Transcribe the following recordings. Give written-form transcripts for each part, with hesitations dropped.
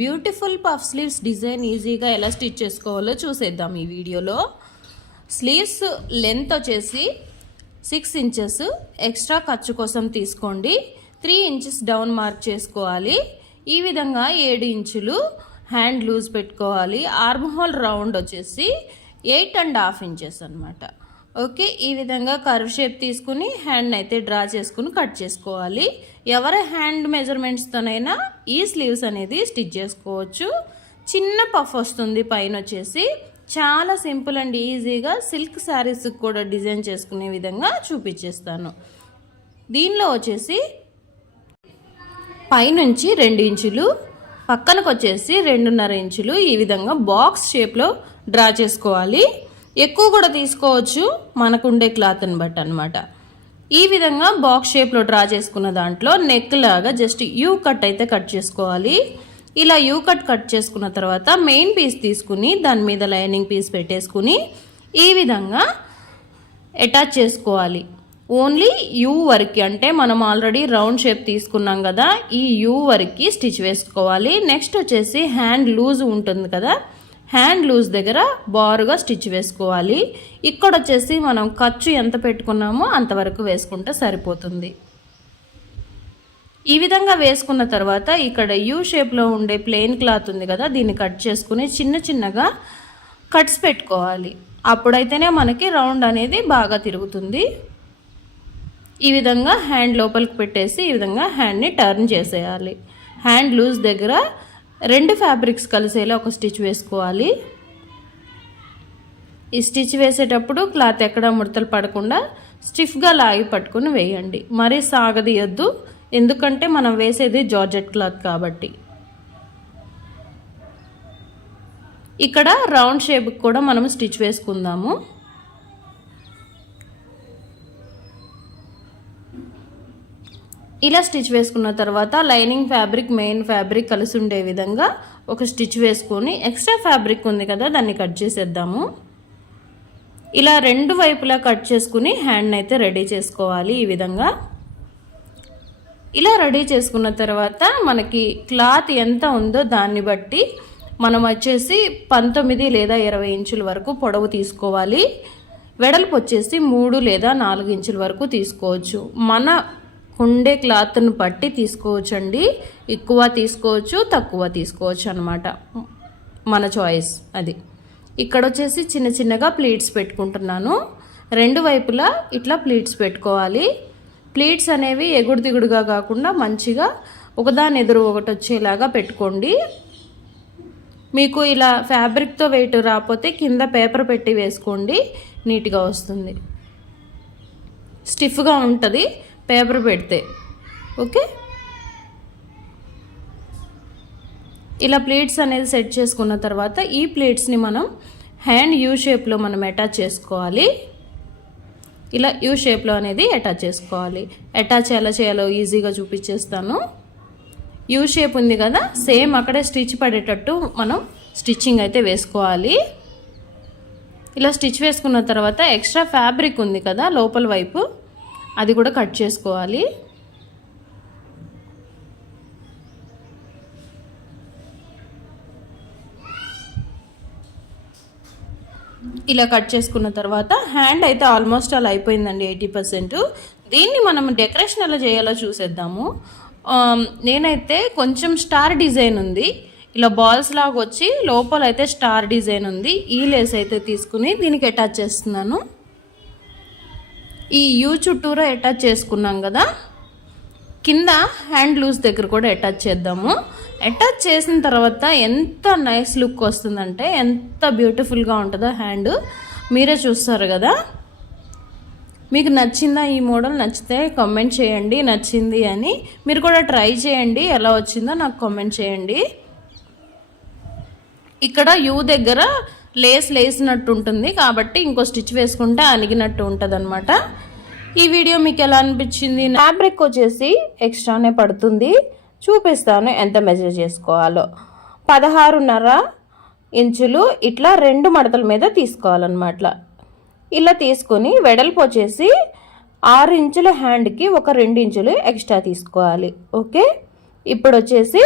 Beautiful puff sleeves design ఈజీగా ఎలా stitch చేసుకోవాలో చూసేద్దాం ఈ వీడియోలో. స్లీవ్స్ లెంత్ వచ్చేసి 6 ఇంచెస్ ఎక్స్ట్రా ఖర్చు కోసం తీసుకోండి. 3 ఇంచెస్ డౌన్ మార్క్ చేసుకోవాలి. ఈ విధంగా 7 ఇంచులు హ్యాండ్ లూజ్ పెట్టుకోవాలి. ఆర్మ్ హోల్ రౌండ్ వచ్చేసి 8.5 ఇంచెస్ అనమాట. ఓకే, ఈ విధంగా కర్వ్ షేప్ తీసుకుని హ్యాండ్ అయితే డ్రా చేసుకుని కట్ చేసుకోవాలి. ఎవరి హ్యాండ్ మెజర్మెంట్స్తోనైనా ఈ స్లీవ్స్ అనేది స్టిచ్ చేసుకోవచ్చు. చిన్న పఫ్ వస్తుంది పైన వచ్చేసి. చాలా సింపుల్ అండ్ ఈజీగా సిల్క్ శారీస్కి కూడా డిజైన్ చేసుకునే విధంగా చూపించేస్తాను. దీనిలో వచ్చేసి పైనుంచి 2 ఇంచులు, పక్కనకు వచ్చేసి 2.5 ఇంచులు ఈ విధంగా బాక్స్ షేప్లో డ్రా చేసుకోవాలి. ఎక్కువ కూడా తీసుకోవచ్చు మనకుండే క్లాత్ని బట్టి అనమాట. ఈ విధంగా బాక్స్ షేప్లో డ్రా చేసుకున్న దాంట్లో నెక్ లాగా జస్ట్ యూ కట్ అయితే కట్ చేసుకోవాలి. ఇలా యూ కట్ చేసుకున్న తర్వాత మెయిన్ పీస్ తీసుకుని దాని మీద లైనింగ్ పీస్ పెట్టేసుకుని ఈ విధంగా అటాచ్ చేసుకోవాలి. ఓన్లీ యూ వరకు, అంటే మనం ఆల్రెడీ రౌండ్ షేప్ తీసుకున్నాం కదా, ఈ యూ వరకు స్టిచ్ వేసుకోవాలి. నెక్స్ట్ వచ్చేసి హ్యాండ్ లూజ్ ఉంటుంది కదా, హ్యాండ్ లూజ్ దగ్గర బారుగా స్టిచ్ వేసుకోవాలి. ఇక్కడ వచ్చేసి మనం ఖర్చు ఎంత పెట్టుకున్నామో అంతవరకు వేసుకుంటే సరిపోతుంది. ఈ విధంగా వేసుకున్న తర్వాత ఇక్కడ యూ షేప్లో ఉండే ప్లెయిన్ క్లాత్ ఉంది కదా, దీన్ని కట్ చేసుకుని చిన్నగా కట్స్ పెట్టుకోవాలి. అప్పుడైతేనే మనకి రౌండ్ అనేది బాగా తిరుగుతుంది. ఈ విధంగా హ్యాండ్ లోపలికి పెట్టేసి ఈ విధంగా హ్యాండ్ని టర్న్ చేసేయాలి. హ్యాండ్ లూజ్ దగ్గర 2 ఫ్యాబ్రిక్స్ కలిసేలా ఒక స్టిచ్ వేసుకోవాలి. ఈ స్టిచ్ వేసేటప్పుడు క్లాత్ ఎక్కడ ముడతలు పడకుండా స్టిఫ్గా లాగి పట్టుకుని వేయండి. మరీ సాగదీయొద్దు, ఎందుకంటే మనం వేసేది జార్జెట్ క్లాత్ కాబట్టి. ఇక్కడ రౌండ్ షేప్కి కూడా మనం స్టిచ్ వేసుకుందాము. ఇలా స్టిచ్ వేసుకున్న తర్వాత లైనింగ్ ఫ్యాబ్రిక్ మెయిన్ ఫ్యాబ్రిక్ కలిసి ఉండే విధంగా ఒక స్టిచ్ వేసుకొని ఎక్స్ట్రా ఫ్యాబ్రిక్ ఉంది కదా దాన్ని కట్ చేసేద్దాము. ఇలా 2 వైపులా కట్ చేసుకుని హ్యాండ్ అయితే రెడీ చేసుకోవాలి. ఈ విధంగా ఇలా రెడీ చేసుకున్న తర్వాత మనకి క్లాత్ ఎంత ఉందో దాన్ని బట్టి మనం వచ్చేసి 19 లేదా 20 ఇంచుల వరకు పొడవు తీసుకోవాలి. వెడల్పు వచ్చేసి 3 లేదా 4 ఇంచుల వరకు తీసుకోవచ్చు. మన ఉండే క్లాత్ను బట్టి తీసుకోవచ్చండి. ఎక్కువ తీసుకోవచ్చు, తక్కువ తీసుకోవచ్చు అనమాట, మన చాయిస్ అది. ఇక్కడ వచ్చేసి చిన్నగా ప్లీట్స్ పెట్టుకుంటున్నాను. 2 వైపులా ఇట్లా ప్లీట్స్ పెట్టుకోవాలి. ప్లీట్స్ అనేవి ఎగుడు దిగుడుగా కాకుండా మంచిగా ఒకదాని ఎదురు ఒకటి వచ్చేలాగా పెట్టుకోండి. మీకు ఇలా ఫ్యాబ్రిక్తో వెయిట్ రాకపోతే కింద పేపర్ పెట్టి వేసుకోండి, నీట్గా వస్తుంది. స్టిఫ్గా ఉంటుంది పేపర్ పెడితే. ఓకే, ఇలా ప్లేట్స్ అనేది సెట్ చేసుకున్న తర్వాత ఈ ప్లేట్స్ని మనం హ్యాండ్ యూ షేప్లో మనం అటాచ్ చేసుకోవాలి. ఇలా యూ షేప్లో అనేది అటాచ్ చేసుకోవాలి. అటాచ్ ఎలా చేయాలో ఈజీగా చూపించేస్తాను. యూ షేప్ ఉంది కదా, సేమ్ అక్కడే స్టిచ్ పడేటట్టు మనం స్టిచ్చింగ్ అయితే వేసుకోవాలి. ఇలా స్టిచ్ వేసుకున్న తర్వాత ఎక్స్ట్రా ఫ్యాబ్రిక్ ఉంది కదా లోపల వైపు, అది కూడా కట్ చేసుకోవాలి. ఇలా కట్ చేసుకున్న తర్వాత హ్యాండ్ అయితే ఆల్మోస్ట్ అలా అయిపోయిందండి, 80%. దీన్ని మనం డెకరేషన్ ఎలా చేయాలో చూసేద్దాము. నేనైతే కొంచెం స్టార్ డిజైన్ ఉంది, ఇలా బాల్స్ లాగా వచ్చి లోపల అయితే స్టార్ డిజైన్ ఉంది. ఈ లేస్ అయితే తీసుకుని దీనికి అటాచ్ చేస్తున్నాను. ఈ యూ చుట్టూరా అటాచ్ చేసుకున్నాం కదా, కింద హ్యాండ్ లూజ్ దగ్గర కూడా అటాచ్ చేద్దాము. అటాచ్ చేసిన తర్వాత ఎంత నైస్ లుక్ వస్తుందంటే, ఎంత బ్యూటిఫుల్గా ఉంటుందో హ్యాండ్, మీరే చూస్తారు కదా. మీకు నచ్చిందా ఈ మోడల్? నచ్చితే కామెంట్ చేయండి నచ్చింది అని. మీరు కూడా ట్రై చేయండి, ఎలా వచ్చిందో నాకు కామెంట్ చేయండి. ఇక్కడ యూ దగ్గర లేసినట్టు ఉంటుంది కాబట్టి ఇంకో స్టిచ్ వేసుకుంటే అణిగినట్టు ఉంటుంది అనమాట. ఈ వీడియో మీకు ఎలా అనిపించింది? ఫ్యాబ్రిక్ వచ్చేసి ఎక్స్ట్రానే పడుతుంది, చూపిస్తాను ఎంత మెజర్ చేసుకోవాలో. 16.5 ఇంచులు ఇట్లా 2 మడతల మీద తీసుకోవాలన్నమాట. ఇలా తీసుకొని వెడల్పు వచ్చేసి 6 ఇంచుల హ్యాండ్కి ఒక 2 ఇంచులు ఎక్స్ట్రా తీసుకోవాలి. ఓకే, ఇప్పుడు వచ్చేసి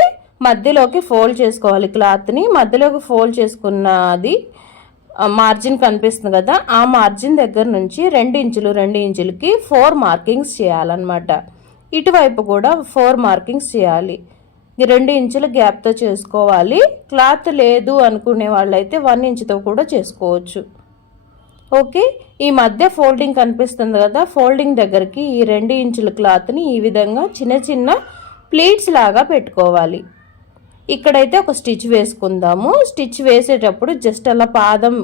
మధ్యలోకి ఫోల్డ్ చేసుకోవాలి. క్లాత్ని మధ్యలోకి ఫోల్డ్ చేసుకున్నది మార్జిన్ కనిపిస్తుంది కదా, ఆ మార్జిన్ దగ్గర నుంచి 2 ఇంచులకి 4 మార్కింగ్స్ చేయాలన్నమాట. ఇటువైపు కూడా 4 మార్కింగ్స్ చేయాలి. 2 ఇంచుల గ్యాప్తో చేసుకోవాలి. క్లాత్ లేదు అనుకునే వాళ్ళైతే 1 ఇంచుతో కూడా చేసుకోవచ్చు. ఓకే, ఈ మధ్య ఫోల్డింగ్ కనిపిస్తుంది కదా, ఫోల్డింగ్ దగ్గరికి ఈ 2 ఇంచుల క్లాత్ని ఈ విధంగా చిన్న చిన్న ప్లీట్స్ లాగా పెట్టుకోవాలి. ఇక్కడైతే ఒక స్టిచ్ వేసుకుందాము. స్టిచ్ వేసేటప్పుడు జస్ట్ అలా పాదం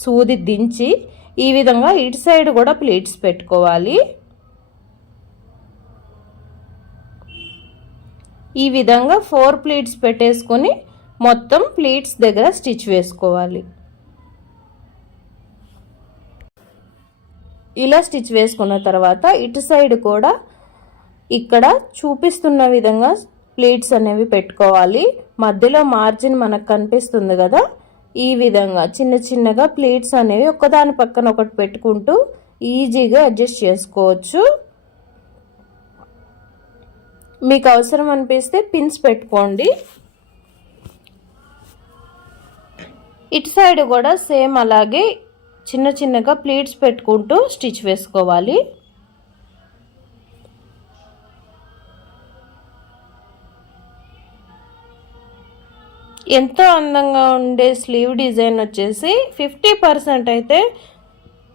సూది దించి ఈ విధంగా ఇటు సైడ్ కూడా ప్లీట్స్ పెట్టుకోవాలి. ఈ విధంగా 4 ప్లీట్స్ పెట్టేసుకొని మొత్తం ప్లీట్స్ దగ్గర స్టిచ్ వేసుకోవాలి. ఇలా స్టిచ్ వేసుకున్న తర్వాత ఇటు సైడ్ కూడా ఇక్కడ చూపిస్తున్న విధంగా ప్లీట్స్ అనేవి పెట్టుకోవాలి. మధ్యలో మార్జిన్ మనకు కనిపిస్తుంది కదా, ఈ విధంగా చిన్న చిన్నగా ప్లీట్స్ అనేవి ఒకదాని పక్కన ఒకటి పెట్టుకుంటూ ఈజీగా అడ్జస్ట్ చేసుకోవచ్చు. మీకు అవసరం అనిపిస్తే పిన్స్ పెట్టుకోండి. ఇటు సైడ్ కూడా సేమ్ అలాగే చిన్న చిన్నగా ప్లీట్స్ పెట్టుకుంటూ స్టిచ్ వేసుకోవాలి. ఎంతో అందంగా ఉండే స్లీవ్ డిజైన్ వచ్చేసి 50% అయితే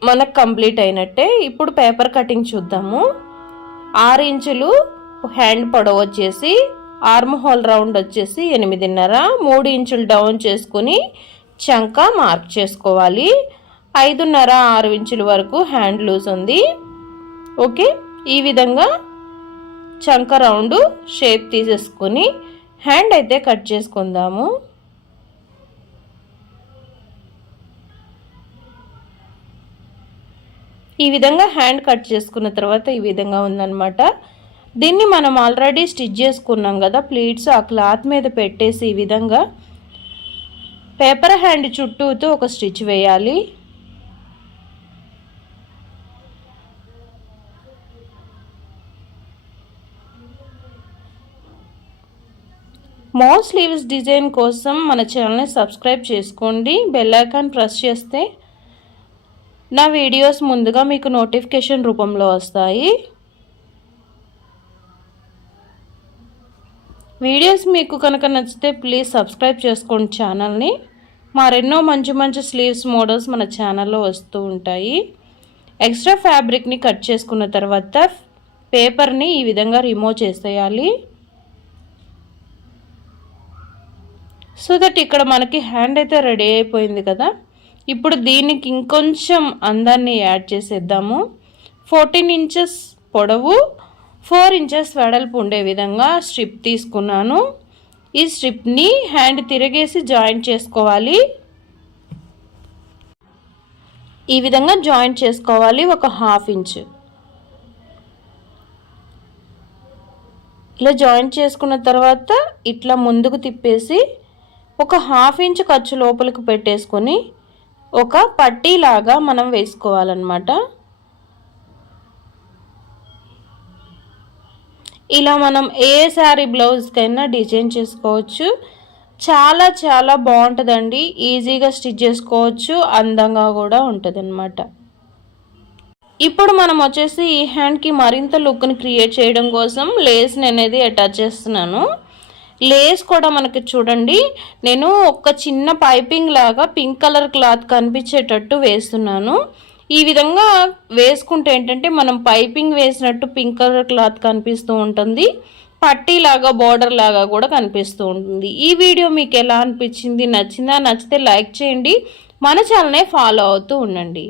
మనకు కంప్లీట్ అయినట్టే. ఇప్పుడు పేపర్ కటింగ్ చూద్దాము. 6 ఇంచులు హ్యాండ్ పొడవు వచ్చేసి, ఆర్మ్ హోల్ రౌండ్ వచ్చేసి 8.5, 3 ఇంచులు డౌన్ చేసుకుని చంక మార్క్ చేసుకోవాలి. 5.5, 6 ఇంచుల వరకు హ్యాండ్ లూజ్ ఉంది. ఓకే, ఈ విధంగా చంక రౌండ్ షేప్ తీసేసుకుని హ్యాండ్ అయితే కట్ చేసుకుందాము. ఈ విధంగా హ్యాండ్ కట్ చేసుకున్న తర్వాత ఈ విధంగా ఉందన్నమాట. దీన్ని మనం ఆల్రెడీ స్టిచ్ చేసుకున్నాం కదా ప్లీట్స్, ఆ క్లాత్ మీద పెట్టేసి ఈ విధంగా పేపర్ హ్యాండ్ చుట్టూతో ఒక స్టిచ్ వేయాలి. మోర్ స్లీవ్స్ డిజైన్ కోసం మన ఛానల్ని సబ్స్క్రైబ్ చేసుకోండి. బెల్ ఐకాన్ ప్రెస్ చేస్తే నా వీడియోస్ ముందుగా మీకు నోటిఫికేషన్ రూపంలో వస్తాయి. వీడియోస్ మీకు కనుక నచ్చితే ప్లీజ్ సబ్స్క్రైబ్ చేసుకోండి ఛానల్ని. మరెన్నో మంచి మంచి స్లీవ్స్ మోడల్స్ మన ఛానల్లో వస్తూ ఉంటాయి. ఎక్స్ట్రా ఫ్యాబ్రిక్ని కట్ చేసుకున్న తర్వాత పేపర్ని ఈ విధంగా రిమూవ్ చేసేయాలి. సో దట్ ఇక్కడ మనకి హ్యాండ్ అయితే రెడీ అయిపోయింది కదా. ఇప్పుడు దీనికి ఇంకొంచెం అందాన్ని యాడ్ చేసేద్దాము. 14 ఇంచెస్ పొడవు, 4 ఇంచెస్ వెడల్పు ఉండే విధంగా స్ట్రిప్ తీసుకున్నాను. ఈ స్ట్రిప్ని హ్యాండ్ తిరిగేసి జాయింట్ చేసుకోవాలి. ఈ విధంగా జాయింట్ చేసుకోవాలి. ఒక 1/2 ఇంచ్ ఇలా జాయింట్ చేసుకున్న తర్వాత ఇట్లా ముందుకు తిప్పేసి ఒక 1/2 ఇంచ్ ఖర్చు లోపలికి పెట్టేసుకొని ఒక పట్టీలాగా మనం వేసుకోవాలన్నమాట. ఇలా మనం ఏ శారీ బ్లౌజ్కైనా డిజైన్ చేసుకోవచ్చు. చాలా చాలా బాగుంటుందండి. ఈజీగా స్టిచ్ చేసుకోవచ్చు, అందంగా కూడా ఉంటుంది అన్నమాట. ఇప్పుడు మనం వచ్చేసి ఈ హ్యాండ్కి మరింత లుక్ని క్రియేట్ చేయడం కోసం లేస్ని అనేది అటాచ్ చేస్తున్నాను. లేస్ కూడా మనకి చూడండి, నేను ఒక చిన్న పైపింగ్ లాగా పింక్ కలర్ క్లాత్ కనిపించేటట్టు వేస్తున్నాను. ఈ విధంగా వేసుకుంటే ఏంటంటే మనం పైపింగ్ వేసినట్టు పింక్ కలర్ క్లాత్ కనిపిస్తూ ఉంటుంది, పట్టీ లాగా బార్డర్ లాగా కూడా కనిపిస్తూ ఉంటుంది. ఈ వీడియో మీకు ఎలా అనిపించింది, నచ్చిందా? నచ్చితే లైక్ చేయండి, మన ఛానల్ని ఫాలో అవుతూ ఉండండి.